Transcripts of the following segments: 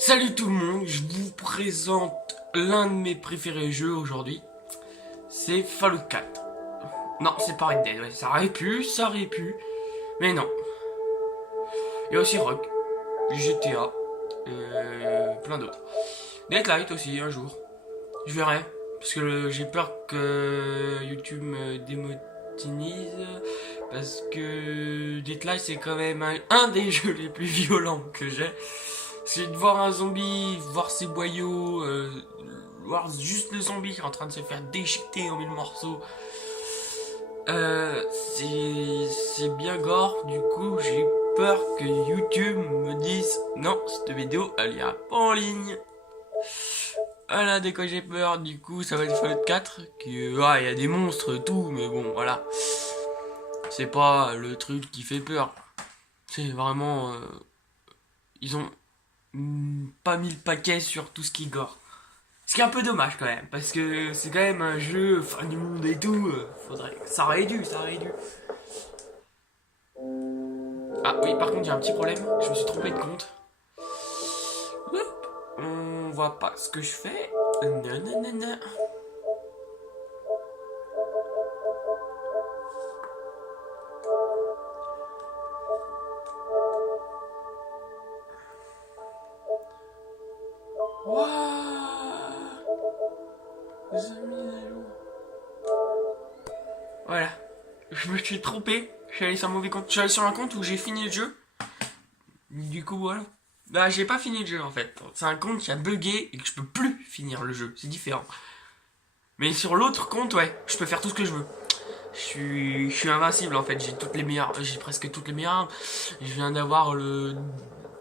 Salut tout le monde, je vous présente l'un de mes préférés jeux aujourd'hui. C'est Fallout 4. Non, c'est pas Red Dead, ouais, ça aurait pu, mais non. Il y a aussi Rogue, GTA, plein d'autres. Deadlight aussi, un jour. Je verrai, parce que j'ai peur que YouTube me démonétise, parce que Deadlight c'est quand même un des jeux les plus violents que j'ai. C'est de voir un zombie, voir ses boyaux, voir juste le zombie qui est en train de se faire déchiqueter en mille morceaux. C'est bien gore, du coup j'ai peur que YouTube me dise non, cette vidéo elle ira pas en ligne. Voilà, dès que j'ai peur, du coup ça va être Fallout 4, qui, ouais, il y a des monstres et tout, mais bon, voilà. C'est pas le truc qui fait peur. C'est vraiment... ils ont pas mis le paquet sur tout ce qui est gore. Ce qui est un peu dommage quand même, parce que c'est quand même un jeu fin du monde et tout. Faudrait. Ça aurait dû, ça aurait dû. Ah oui, par contre, j'ai un petit problème. Je me suis trompé de compte. Hop, on voit pas ce que je fais. Nanana. Waouh. Voilà. Je me suis trompé. Je suis allé sur un mauvais compte. Je suis allé sur un compte où j'ai fini le jeu. Du coup, voilà. Bah, j'ai pas fini le jeu en fait. C'est un compte qui a bugué et que je peux plus finir le jeu. C'est différent. Mais sur l'autre compte, ouais, je peux faire tout ce que je veux. Je suis invincible en fait. J'ai toutes les meilleures. J'ai presque toutes les meilleures armes. Je viens d'avoir le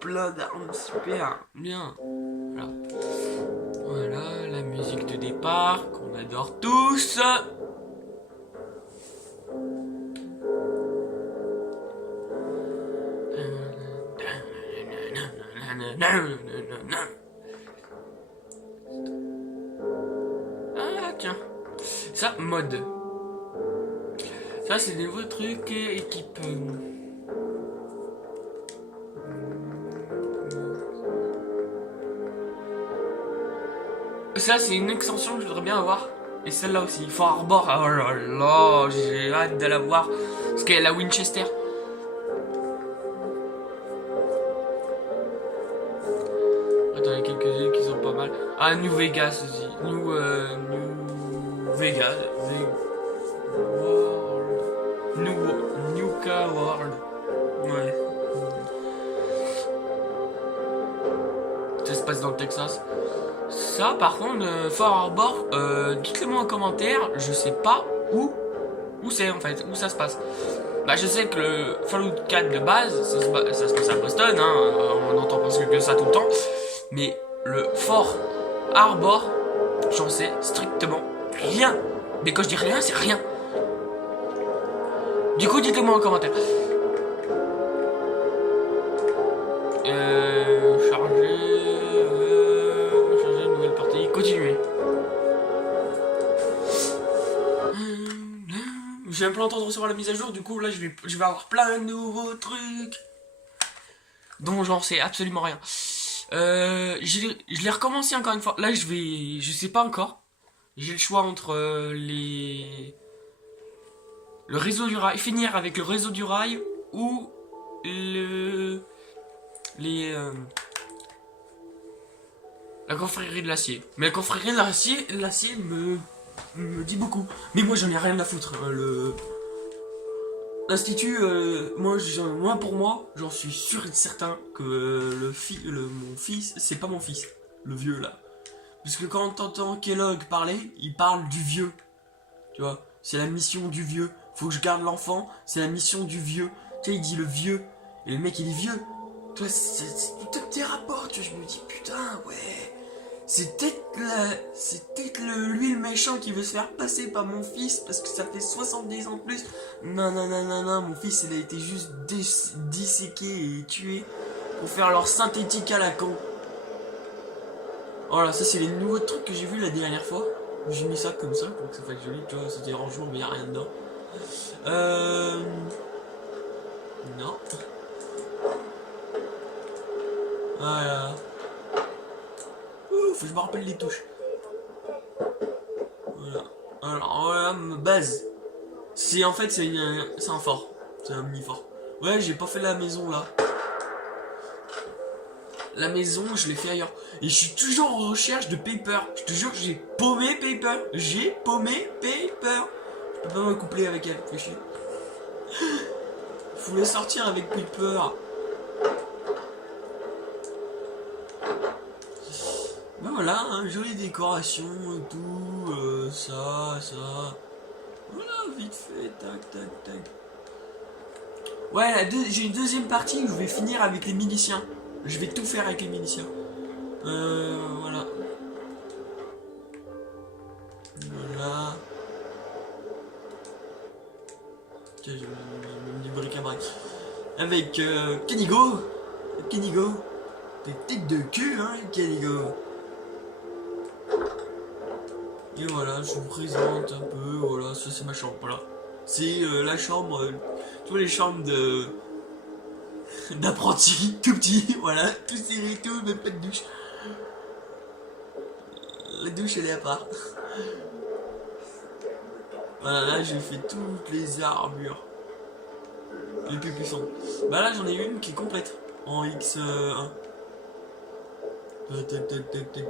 plein d'armes super bien. Voilà. Voilà la musique de départ qu'on adore tous. Ah tiens, ça mode. Ça c'est des nouveaux trucs et équipe. Ça c'est une extension que je voudrais bien avoir. Et celle-là aussi, Fort Harbor. Oh là là, j'ai hâte de la voir. Parce qu'elle a la Winchester. Attends, il y a quelques-unes qui sont pas mal. Ah, New Vegas aussi. New Vegas. World. Nuka World. Ouais. Ça se passe dans le Texas. Ça, par contre, Fort Harbor, dites-le moi en commentaire. Je sais pas où c'est en fait, où ça se passe. Bah, je sais que le Fallout 4 de base, ça se passe à Boston, hein, on entend presque que ça tout le temps. Mais le Fort Harbor, j'en sais strictement rien. Mais quand je dis rien, c'est rien. Du coup, dites-le moi en commentaire. Charger une nouvelle partie, continuer. J'ai un peu entendu recevoir la mise à jour, du coup là je vais avoir plein de nouveaux trucs dont j'en sais absolument rien. Je l'ai recommencé encore une fois. Là je sais pas encore. J'ai le choix entre le réseau du rail, finir avec le réseau du rail ou les la confrérie de l'acier. Mais la confrérie de l'acier me dit beaucoup. Mais moi j'en ai rien à foutre. L'institut, moi pour moi, j'en suis sûr et certain que mon fils, c'est pas mon fils, le vieux là. Parce que quand t'entends Kellogg parler, il parle du vieux. Tu vois, c'est la mission du vieux. Faut que je garde l'enfant, c'est la mission du vieux. Tu sais, il dit le vieux. Et le mec il est vieux. Tu vois, c'est tout un petit rapport. Tu vois, je me dis putain, ouais. C'est peut-être lui le méchant qui veut se faire passer par mon fils parce que ça fait 70 ans de plus. Non, non, non, non, non, mon fils il a été juste disséqué et tué pour faire leur synthétique à la con. Voilà, ça c'est les nouveaux trucs que j'ai vus la dernière fois. J'ai mis ça comme ça pour que ça fasse joli, tu vois, ça dérange mais y'a rien dedans. Non. Voilà. faut que je me rappelle les touches. Voilà. Alors voilà, ma base. C'est en fait, c'est un fort. C'est un mini-fort. Ouais, j'ai pas fait la maison là. La maison, je l'ai fait ailleurs. Et je suis toujours en recherche de paper. Je te jure que j'ai paumé paper. J'ai paumé paper. Je peux pas me coupler avec elle, fais chier. Je voulais sortir avec paper. Ben voilà, hein, jolie décoration et tout. Ça. Voilà, vite fait, tac, tac, tac. Ouais, j'ai une deuxième partie où je vais finir avec les miliciens. Je vais tout faire avec les miliciens. Voilà. Voilà. Tiens, je vais me du bric-à-brac. Avec Kenigo. Kenigo. Des têtes de cul, hein, Kenigo. Et voilà, je vous présente un peu. Voilà, ça c'est ma chambre. Voilà. C'est la chambre. Tous les chambres de. D'apprenti, tout petit, voilà, tout serré, tout, même pas de douche. La douche elle est à part. Voilà, là j'ai fait toutes les armures. Les plus puissantes. Bah là j'en ai une qui est complète. En X1. Tac, tac, tac, tac, tac.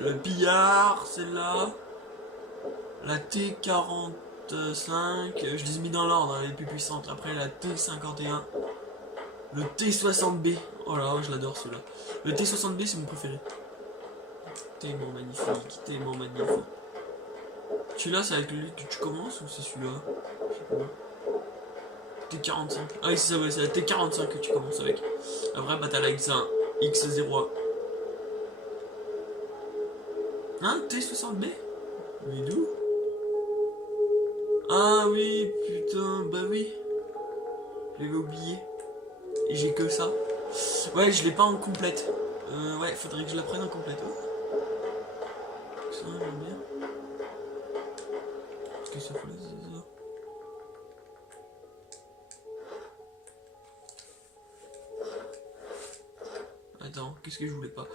Le billard, celle-là. La T45. Je les ai mis dans l'ordre, hein, les plus puissantes. Après la T51. Le T60B. Oh là, je l'adore celui-là. Le T60B c'est mon préféré. Tellement magnifique, tellement magnifique. Celui-là c'est avec lui que tu commences ou c'est celui-là? Je sais pas. T45. Ah oui c'est ça, ouais, c'est la T45 que tu commences avec. Après bah t'as la X1, X01. Hein? T60B? Mais d'où? Ah oui, putain, bah oui. J'avais oublié. Et j'ai que ça. Ouais, je l'ai pas en complète. Ouais, faudrait que je la prenne en complète. Oh. Ça, j'aime bien. Qu'est-ce que ça fout là, ça? Attends, qu'est-ce que je voulais pas?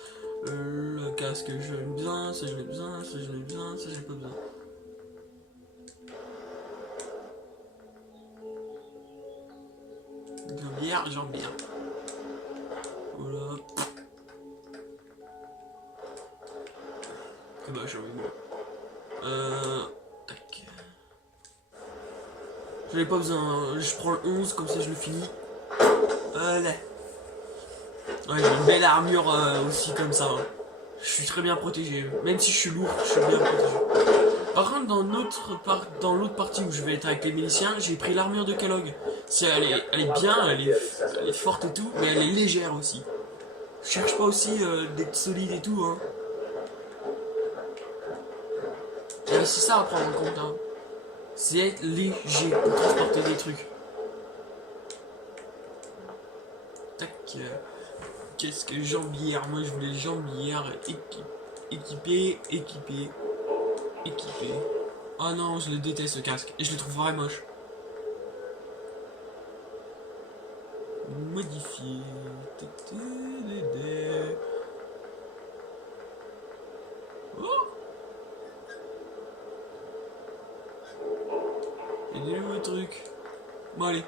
Le casque, je l'ai besoin, ça je l'ai besoin, ça je l'ai besoin, ça j'ai pas besoin. Jambière. Voilà. Et bah j'ai envie de moi. Tac. J'en ai pas besoin, je prends le 11, comme ça je le finis. Voilà. Ouais, j'ai une belle armure aussi comme ça. Hein. Je suis très bien protégé. Même si je suis lourd, je suis bien protégé. Par contre, dans l'autre partie où je vais être avec les miliciens, j'ai pris l'armure de Kellogg. Elle est bien, elle est forte et tout, mais elle est légère aussi. Je cherche pas aussi d'être solide et tout. Hein. Et c'est ça à prendre en compte. Hein. C'est être léger pour transporter des trucs. Tac. Qu'est-ce que jambière? Moi je voulais jambière équipé. Oh non, je le déteste ce casque. Et je le trouve vraiment moche. Modifier. Oh! Il y a des nouveaux trucs. Bon allez.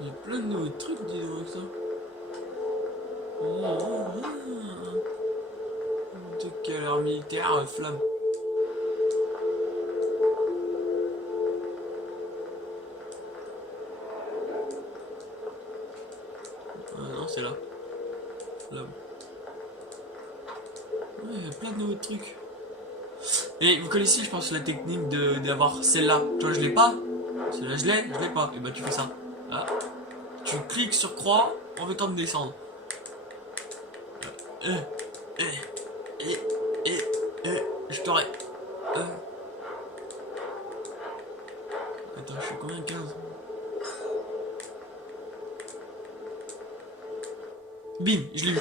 Il y a plein de nouveaux trucs, dis donc, avec ça. Un truc qui a l'air militaire, flamme. Non, c'est là. Flamme. Ouais, il y a plein de nouveaux trucs. Et vous connaissez, je pense, la technique d'avoir celle-là. Tu vois, je l'ai pas. Celle-là, je l'ai pas. Et bah, tu fais ça. Là. Tu cliques sur croix en mettant de descendre. Je t'aurais. Attends, je suis combien? 15. Bim, je l'ai eu.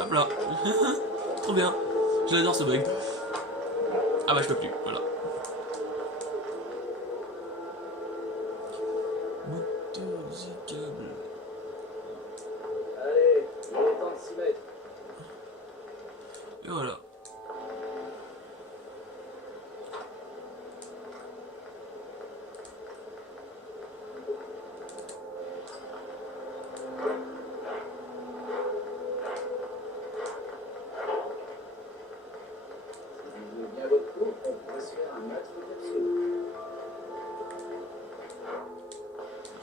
Hop là. Trop bien. J'adore ce bug. Ah bah je peux plus, voilà. Et voilà.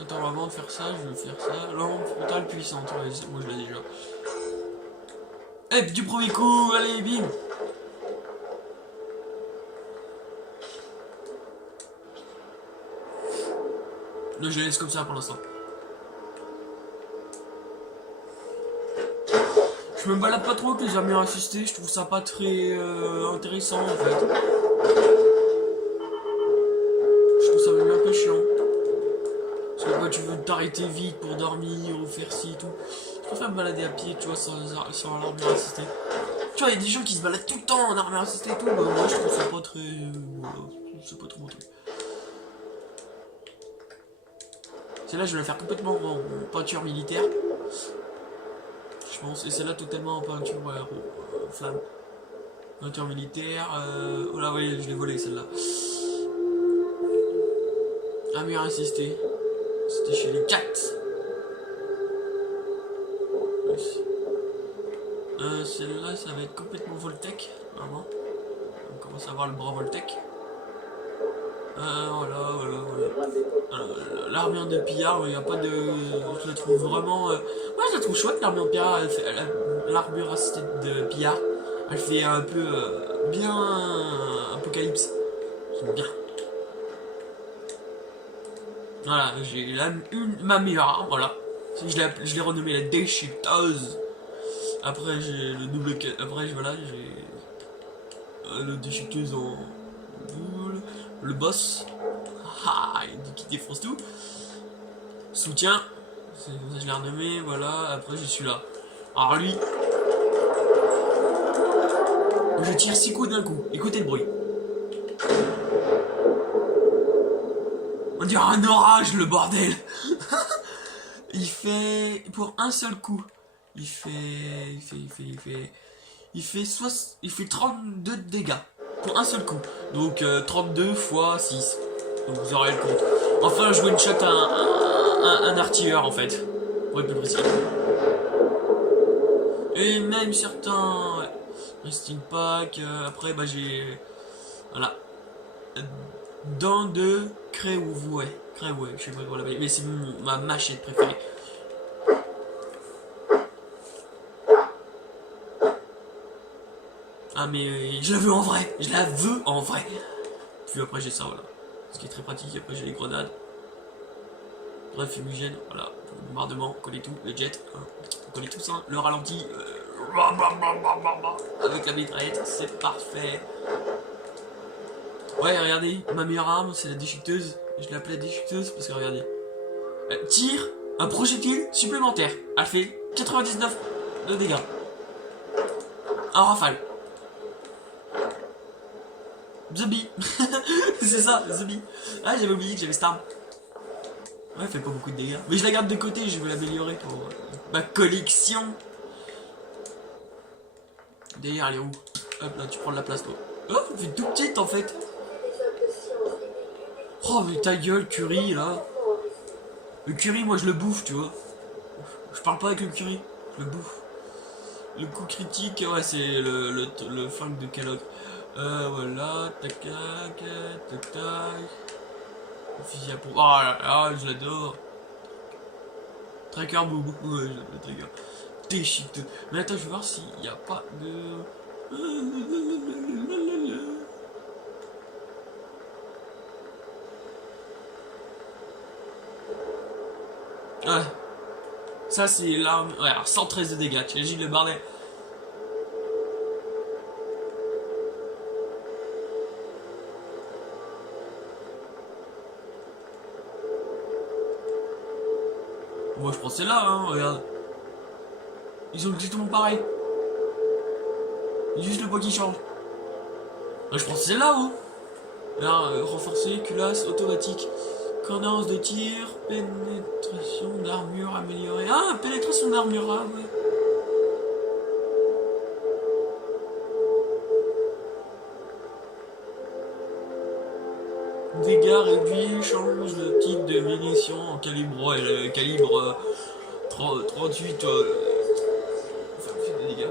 Attends, avant de faire ça, je vais faire ça. Lampe frontale puissante. Ouais, moi je l'ai déjà. Et puis du premier coup, allez, bim. Là, je laisse comme ça pour l'instant. Je me balade pas trop avec les armures assistées, je trouve ça pas très intéressant en fait. Je trouve ça même un peu chiant. Parce que quand tu veux t'arrêter vite pour dormir ou faire ci et tout, je préfère me balader à pied, tu vois, sans l'armure assistée. Tu vois, il y a des gens qui se baladent tout le temps en armure assistée et tout, bah moi je trouve ça pas très... voilà, c'est pas trop mon truc. Celle-là, je vais la faire complètement en peinture militaire. Je pense. Et celle-là, totalement en peinture flamme. Peinture militaire. Oh là, oui, je l'ai volé celle-là. Armure assistée. C'était chez les 4. Celle-là, ça va être complètement Voltec. Vraiment. On commence à voir le bras Voltec. Voilà. L'armure de pillard, il n'y a pas de... Je la trouve vraiment... Moi, je la trouve chouette, l'armure de pillard. L'armure assistée de pillard. Elle fait un peu... bien... Apocalypse. J'aime bien. Voilà, j'ai ma meilleure arme, voilà. Je l'ai renommée la déchiqueteuse. Après, j'ai le double... Après, voilà, j'ai... le déchiqueteuse en... double. Le boss. Ah, qui défonce tout. Soutien. Je l'ai renommé, voilà. Après, je suis là. Alors lui. Je tire 6 coups d'un coup. Écoutez le bruit. On dirait un orage, le bordel. Il fait... Pour un seul coup. Il fait 32 dégâts. Pour un seul coup. Donc 32 fois 6. Donc vous aurez le compte. Enfin, je one shot un artilleur en fait. Pour être plus précis. Et même certains... Ouais. Resting pack. Après, bah j'ai... Voilà. Dents de Créouet. Créouet, je sais pas comment l'appeler. Mais c'est ma machette préférée. Ah mais je la veux en vrai. Je la veux en vrai. Puis après j'ai ça, voilà. Ce qui est très pratique. Après j'ai les grenades. Bref, fumigène, voilà. Bombardement, coller tout, le jet. Hein. Coller tout ça. Le ralenti. Avec la mitraillette, c'est parfait. Ouais, regardez, ma meilleure arme, c'est la déchiqueteuse. Je l'appelais déchiqueteuse parce que regardez. Elle tire un projectile supplémentaire. Elle fait 99 de dégâts. En rafale. Zombie. C'est ça, zombie. Ah, j'avais oublié que j'avais cette arme. Ouais, elle fait pas beaucoup de dégâts. Mais je la garde de côté, je vais l'améliorer pour ma collection. D'ailleurs, elle est où? Hop là, tu prends de la place, toi. Oh, elle fait tout petite en fait. Oh, mais ta gueule, curry là. Le curry, moi je le bouffe, tu vois. Je parle pas avec le curry, je le bouffe. Le coup critique, ouais, c'est le flingue de Kellogg. Voilà, tac tac, tac tac. Le fusil à pompe. Oh là là, je l'adore. Tracker boubou, ouais, j'aime le tracker. Déchiqueteux. Mais attends, je vais voir s'il n'y a pas de... Ouais. Ça, c'est l'arme. Ouais, alors 113 de dégâts, tu imagines le bordel. Moi, je prends celle-là, hein, regarde. Ils sont exactement pareils. Juste le poids qui change. Moi, je prends celle-là, hein. Là, renforcé, culasse, automatique. Cadence de tir, pénétration d'armure améliorée. Ah, pénétration d'armure, ah ouais. dégâts réduits, change le type de munition en calibre, calibre 38, ça me fait des dégâts.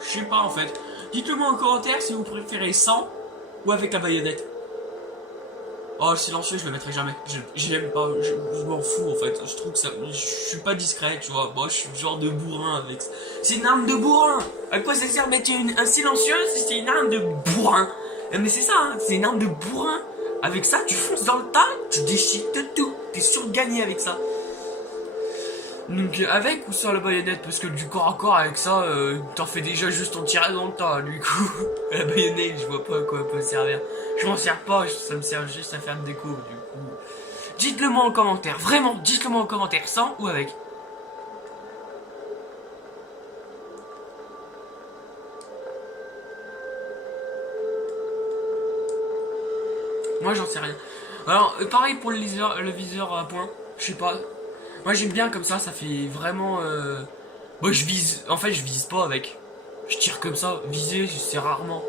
Je sais pas en fait. Dites-le moi en commentaire si vous préférez sans ou avec la baïonnette. Oh, le silencieux, je le mettrai jamais. J'aime pas, je m'en fous en fait. Je trouve que ça. Je suis pas discret, tu vois. Moi, je suis le genre de bourrin avec ça. C'est une arme de bourrin. À quoi ça sert de mettre un silencieux si c'est une arme de bourrin? Mais c'est ça, hein, c'est une arme de bourrin. Avec ça, tu fonces dans le tas, tu déchiques tout. T'es sûr de gagner avec ça. Donc avec ou sans la baïonnette, parce que du corps à corps avec ça, t'en fais déjà juste en tirer dans le tas, du coup. La baïonnette, je vois pas à quoi elle peut servir. Je m'en sers pas, ça me sert juste à faire de déco, du coup. Dites-le moi en commentaire, vraiment, dites-le moi en commentaire, sans ou avec. Moi j'en sais rien. Alors, pareil pour le viseur à point, je sais pas. Moi j'aime bien comme ça fait vraiment... Moi je vise... En fait je vise pas avec. Je tire comme ça, viser c'est rarement.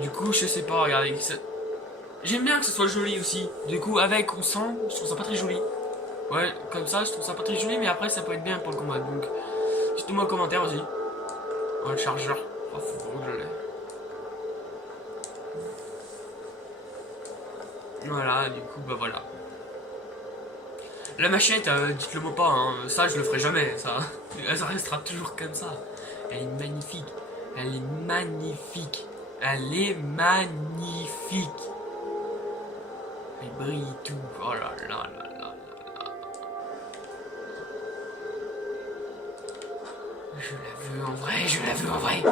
Du coup je sais pas, regardez. J'aime bien que ce soit joli aussi. Du coup avec ou sans, je trouve ça pas très joli. Ouais, comme ça je trouve ça pas très joli, mais après ça peut être bien pour le combat. Donc dites-moi en commentaire aussi. Oh le chargeur. Oh faut que je l'ai. Voilà, du coup bah voilà. La machette, dites-le moi pas, hein. Ça je le ferai jamais, ça. Ça restera toujours comme ça. Elle est magnifique. Elle est magnifique. Elle est magnifique. Elle brille tout. Oh là là là là là là. Je la veux en vrai, je la veux en vrai. Oh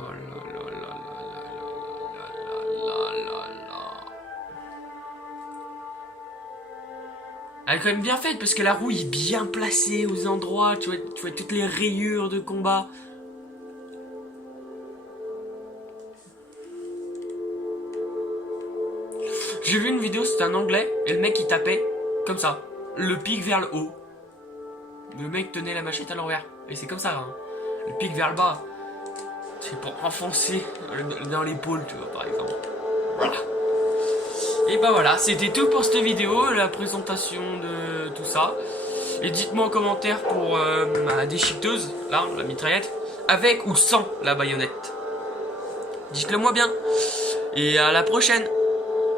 là là là là. Elle est quand même bien faite parce que la roue est bien placée aux endroits, tu vois toutes les rayures de combat. J'ai vu une vidéo, c'était un anglais, et le mec il tapait comme ça, le pic vers le haut. Le mec tenait la machette à l'envers, et c'est comme ça, hein. Le pic vers le bas. C'est pour enfoncer dans l'épaule, tu vois, par exemple. Voilà. Et bah voilà, c'était tout pour cette vidéo, la présentation de tout ça. Et dites-moi en commentaire pour ma déchiqueteuse, là, la mitraillette, avec ou sans la baïonnette. Dites-le moi bien. Et à la prochaine.